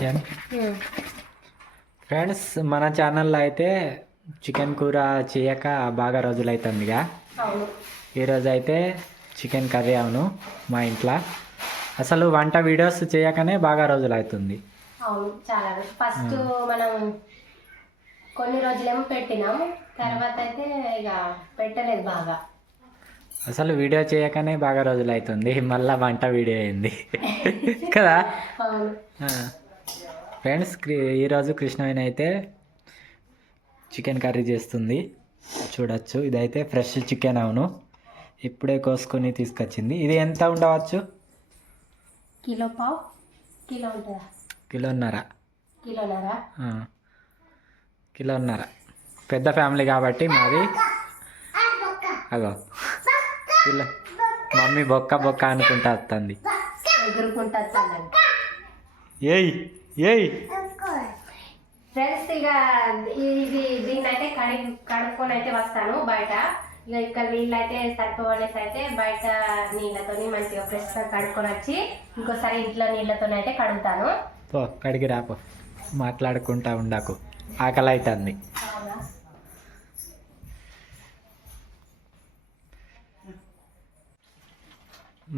Chicken friends మన ఛానల్లో అయితే చికెన్ కూర చేయక బాగా రోజులైతుందిగా అవును. ఈరోజు అయితే చికెన్ కర్రీ అవును మా ఇంట్లో. అసలు వంట వీడియోస్ చేయకనే బాగా రోజులు అవుతుంది అవును చాలా ఫస్ట్ మనం కొన్ని రోజులేమో పెట్టినాం. తర్వాత అయితే ఇక పెట్టలేదు బాగా. అసలు వీడియో చేయకనే బాగా రోజులు అవుతుంది మళ్ళా వంట వీడియో అయింది. కదా? అవును. ఫ్రెండ్స్ ఈరోజు కృష్ణవేణి అయితే చికెన్ కర్రీ చేస్తుంది. చూడొచ్చు. ఇదైతే ఫ్రెష్ చికెన్ అవును. ఇప్పుడే కోసుకొని తీసుకొచ్చింది. ఇది ఎంత ఉండవచ్చు? కిలో పావు. కిలో ఉంటుందా? కిలోన్నర. కిలోనరా ఆ. కిలోన్నర. పెద్ద ఫ్యామిలీ కాబట్టి మాది. అగో. కిలో మమ్మీ బొక్క బొక్క అనుకుంటా వస్తుంది. ఏయ్! ఏయ్. ఫ్రెండ్స్ ఇక ఇది దీన్ని అయితే కడిగి కడుక్కొని అయితే వస్తాను బయట. ఇక ఇక్కడ నీళ్ళు అయితే సరిపోవనేసి అయితే బయట నీళ్ళతోని మంచిగా ఫ్రెష్గా కడుక్కొని వచ్చి ఇంకోసారి ఇంట్లో నీళ్ళతో అయితే కడుగుతాను. పో కడిగి రాపో మాట్లాడుకుంటా ఉండకు. ఆకలి అవుతుంది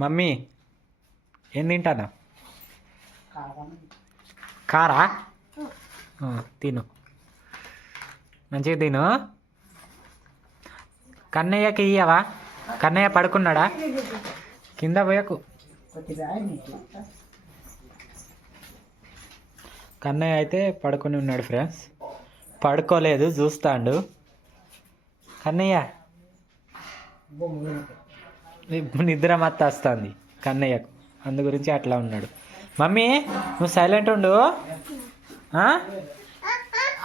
మమ్మీ ఏం తింటానా కారా? తిను. మంచిగా తిను. కన్నయ్యకి ఇయ్యవా కన్నయ్య పడుకున్నాడా? కింద పోయకు. కన్నయ్య అయితే పడుకొని ఉన్నాడు ఫ్రెండ్స్. పడుకోలేదు చూస్తాడు. కన్నయ్య. నిద్ర మత్త వస్తుంది కన్నయ్యకు. అందు గురించి అట్లా ఉన్నాడు. మమ్మీ నువ్వు సైలెంట్ ఉండు?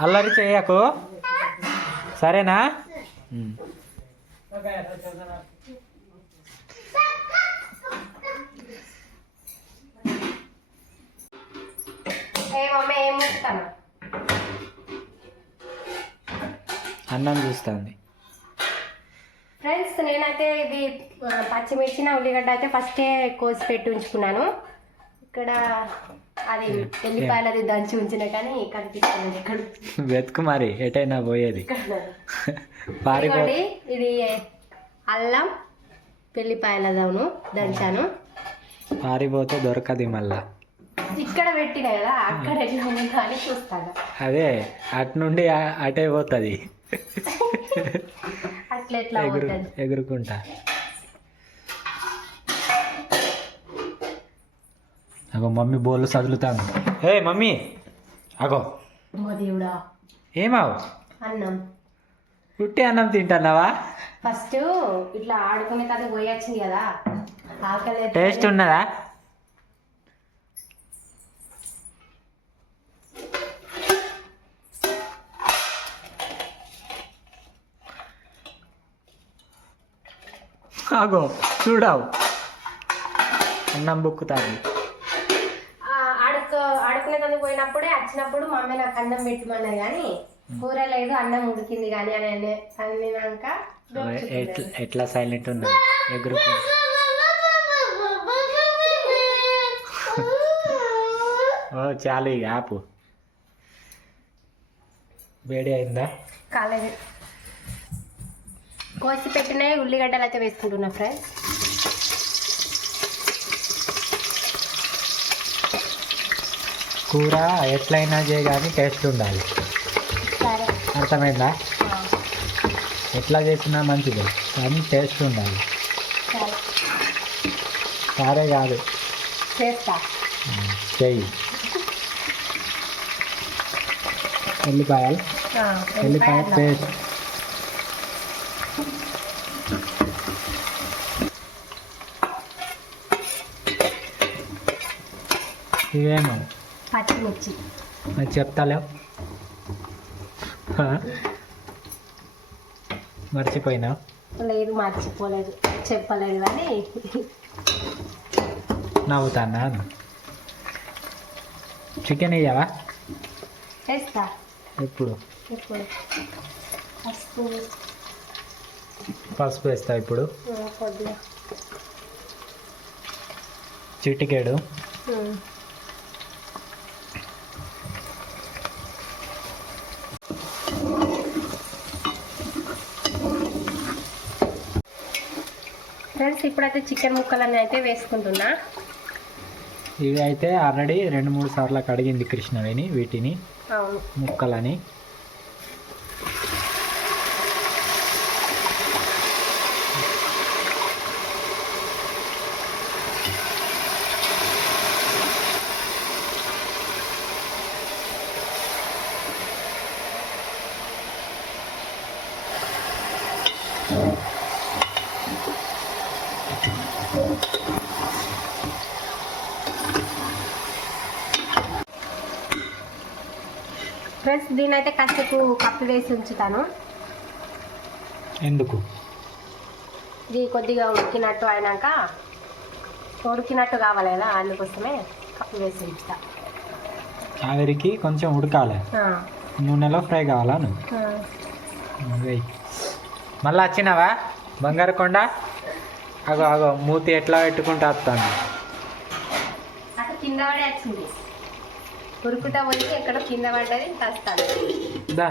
అల్లరి చేయకు. సరేనా? అన్నం చూస్తుంది. ఫ్రెండ్స్ నేనైతే ఇది ఆ, పచ్చిమిర్చిన ఉల్లిగడ్డ అయితే ఫస్టే కోసి పెట్టి ఉంచుకున్నాను. ఇక్కడ అది ఎల్లిపాయలది దంచి ఉంచిన కానీ కనిపిస్తుంది ఇక్కడ వెతుకు మరి ఎటైనా పోయేది. ఇది అల్లం వెల్లిపాయలదవును దంచాను. పారిపోతే దొరకది మళ్ళా. ఇక్కడ పెట్టిన కదా అక్కడ ఎట్లా ఉందో అని చూస్తాను. అదే అటు నుండి ఆ- అటే పోతుంది. అట్లా ఎట్లా ఎగురుకుంటా. అగో మమ్మీ బోళ్ళు చదువుతాను ఏ మమ్మీ. అగో. దేవుడా. ఏమావు? అన్నం. ఉట్టి అన్నం తింటున్నావా? ఫస్ట్ ఇట్లా ఆడుకునే కథ పోయొచ్చింది కదా ఆకలి టేస్ట్ ఉన్నదా? అగో చూడవు. అన్నం బుక్కుతాది ఆ, ఆడుకో ఆడుకునే కథ పోయినప్పుడే వచ్చినప్పుడు మమ్మీ నాకు అన్నం పెట్టమన్నది కానీ కూర లేదు అన్నం ఉడికింది కానీ అని అనే- అన్నాక ఎట్లా సైలెంట్ ఓ చాలు ఇక ఆపు. వేడి అయిందా? కాలేదు. కోసి పెట్టిన ఉల్లిగడ్డలు అయితే వేసుకుంటున్నా ఫ్రెండ్స్ కూర ఎట్లయినా చేయగానే టేస్ట్ ఉండాలి. అర్థమైందా? ఎట్లా చేసినా మంచిది కానీ టేస్ట్ ఉండాలి. సరే. కాదు. చెయ్యి. ఎల్లిపాయలు? ఎల్లిపాయ. పేస్ట్. ఇవేమో? పచ్చిమిర్చి. మరి చెప్తాలేవు మర్చిపోయినావు లేదు మర్చిపోలేదు. చెప్పలేదు కానీ. నవ్వుతానా? చికెన్ ఇయ్యవా చేస్తా ఇప్పుడు పసుపు. వేస్తావు ఇప్పుడు. చిటికెడు. ఇప్పుడైతే చికెన్ ముక్కలన్నీ అయితే వేసుకుంటున్నా. ఇవి అయితే ఆల్రెడీ రెండు మూడు సార్లు కడిగింది కృష్ణవేణి వీటిని. ముక్కలని. ఫ్రెండ్స్ దీని అయితే కాసేపు కప్పు వేసి ఉంచుతాను. ఎందుకు? ఇది కొద్దిగా ఉడికినట్టు అయినాక ఉడికినట్టు కావాలి కదా అందుకోసమే కప్పు వేసి ఉంచుతా. ఆవిరికి కొంచెం ఉడకాలి. నూనెలో ఫ్రై కావాలా నువ్వు? మళ్ళీ వచ్చినావా? బంగారు కొండ? అగో అగో మూతి ఎట్లా పెట్టుకుంటా వస్తాను. కింద పడే వచ్చింది. ఉరుకుతా పోయి ఎక్కడో కింద పడ్డది దా.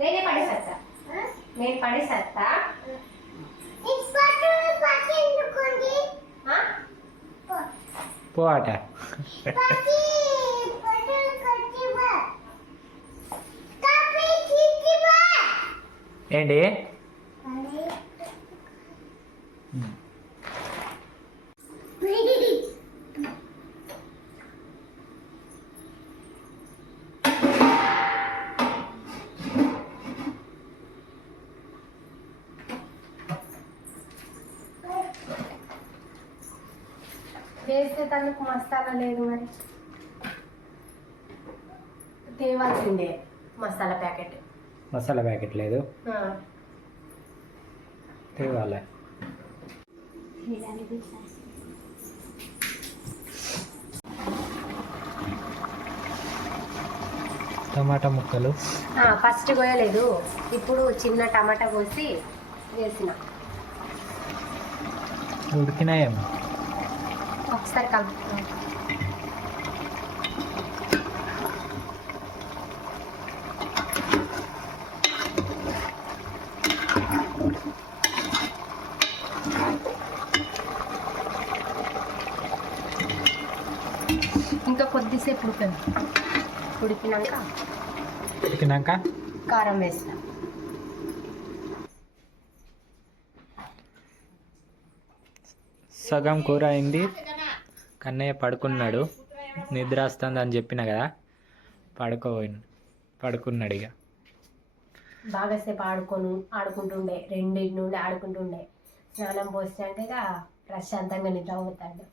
నేనే పడేసత్తా. నేను పడేసత్తా. ఏంటి? వేస్తే తనకు మసాలా లేదు మరి. తేవాల్సిందే మసాలా ప్యాకెట్. మసాలా ప్యాకెట్ లేదు. ఆ. తేవాలి. టమాటా ముక్కలు. ఆ, ఫస్ట్ కోయలేదు ఇప్పుడు చిన్న టమాటా కోసి వేసిన. ఉడికినాయేమో. ఒకసారి కలుపు. ఇంకా కొద్దిసేపు ఉడుతుంది ఉడికినాక ఉడికినాక? కారం వేస్తా. సగం కూర అయింది. కన్నయ్య పడుకున్నాడు. నిద్ర వస్తుంది అని చెప్పిన కదా? పడుకోపోయి పడుకున్నాడు ఇక బాగాసేపు ఆడుకొని ఆడుకుంటుండే. రెండింటి నుండి ఆడుకుంటుండే. స్నానం పోస్తే అంటే ఇక ప్రశాంతంగా నిద్ర పోతాడు.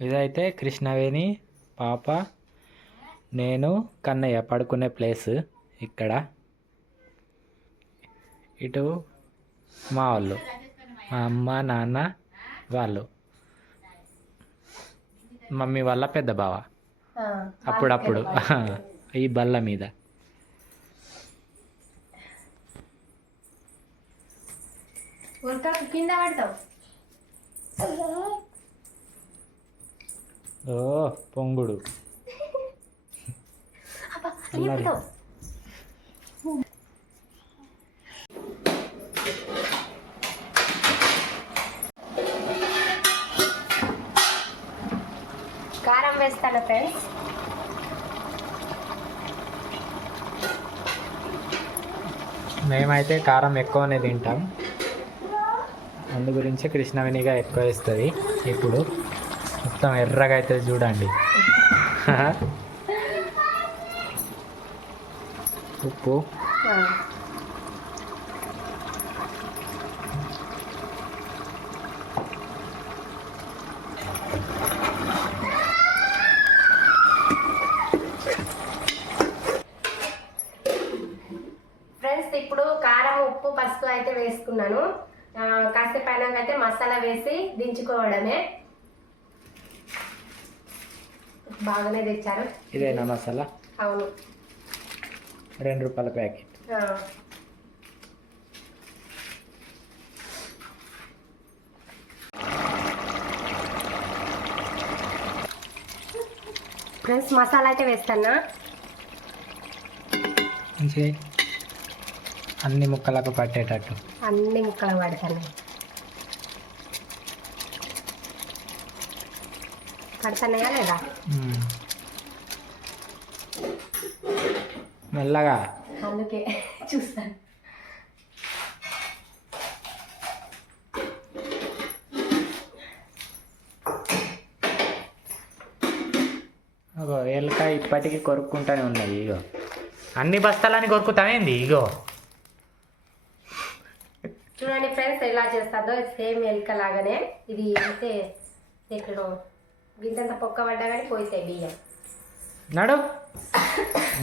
ఇదైతే కృష్ణవేణి పాప నేను కన్నయ్య పడుకునే ప్లేస్ ఇక్కడ. ఇటు మా వాళ్ళు. మా అమ్మ నాన్న వాళ్ళు. మమ్మీ వాళ్ళ పెద్ద బావ. అప్పుడప్పుడు. ఈ బల్ల మీద. కింద ఓ పొంగుడు అబ్బా, అల్లరి. లేపుతావు. కారం వేస్తాను ఫ్రెండ్స్. మేమైతే కారం ఎక్కువనే తింటాం. అందు గురించి కృష్ణవేణిగా ఎక్కువ ఇస్తుంది ఇప్పుడు మొత్తం ఎర్రగా అయితే చూడండి. ఉప్పు ఆ. ఫ్రెండ్స్ ఇప్పుడు కారం ఉప్పు పసుపు ఆ, కాసేపు అయితే మసాలా వేసి దించుకోవడమే. బాగానే తెచ్చారు. ఇదేనా మసాలా? అవును. రెండు రూపాయల ప్యాకెట్. ఫ్రెండ్స్ మసాలా అయితే వేస్తానా? అన్ని ముక్కలకు పట్టేటట్టు. అన్ని ముక్కలు పడతాను. పడుతున్నాయా లేదా. మెల్లగా. అందుకే చూస్తాను ఎలక ఇప్పటికీ కొరుక్కుంటూనే ఉన్నది ఇగో. అన్ని బస్తాలని కొరుకుతామేంది ఇగో. చూడండి ఫ్రెండ్స్ ఎలా చేస్తుందో సేమ్ ఎలుక లాగానే. ఇది అయితే ఇక్కడ గింతంత పొక్క పడ్డా కానీ పోతాయి బియ్యం నడు.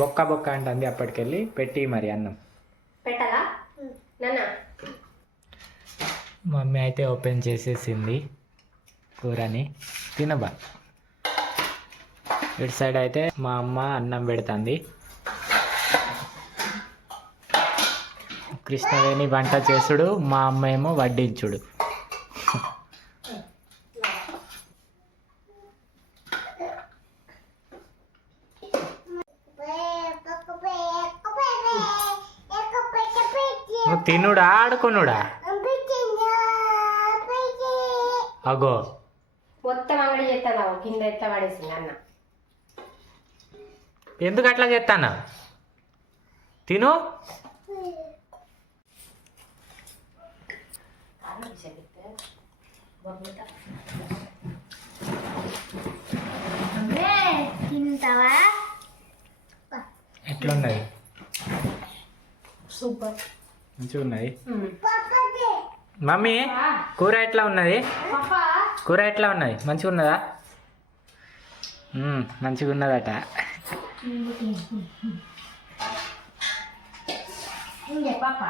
బొక్క బొక్క అంటుంది అప్పటికెళ్ళి. పెట్టి మరి అన్నం. పెట్టాలా? నాన్న. మమ్మీ అయితే ఓపెన్ చేసేసింది కూరని. తినబా. ఇటు సైడ్ అయితే మా అమ్మ అన్నం పెడుతుంది. కృష్ణవేణి వంట చేసుడు మా అమ్మ ఏమో వడ్డించుడు తినుడా ఆడుకునుడా? అగో. మొత్తం అంగడి చేస్తాను కింద ఎట్లా పడేసింది అన్న? ఎందుకు అట్లా చేస్తానా తిను. తింటావా ఎట్లున్నది సూపర్ మంచిగా ఉన్నది మమ్మీ కూర ఎట్లా ఉన్నది? పాపా కూర ఎట్లా ఉన్నది? మంచిగా ఉన్నదా? మంచిగా ఉన్నదట. పాపా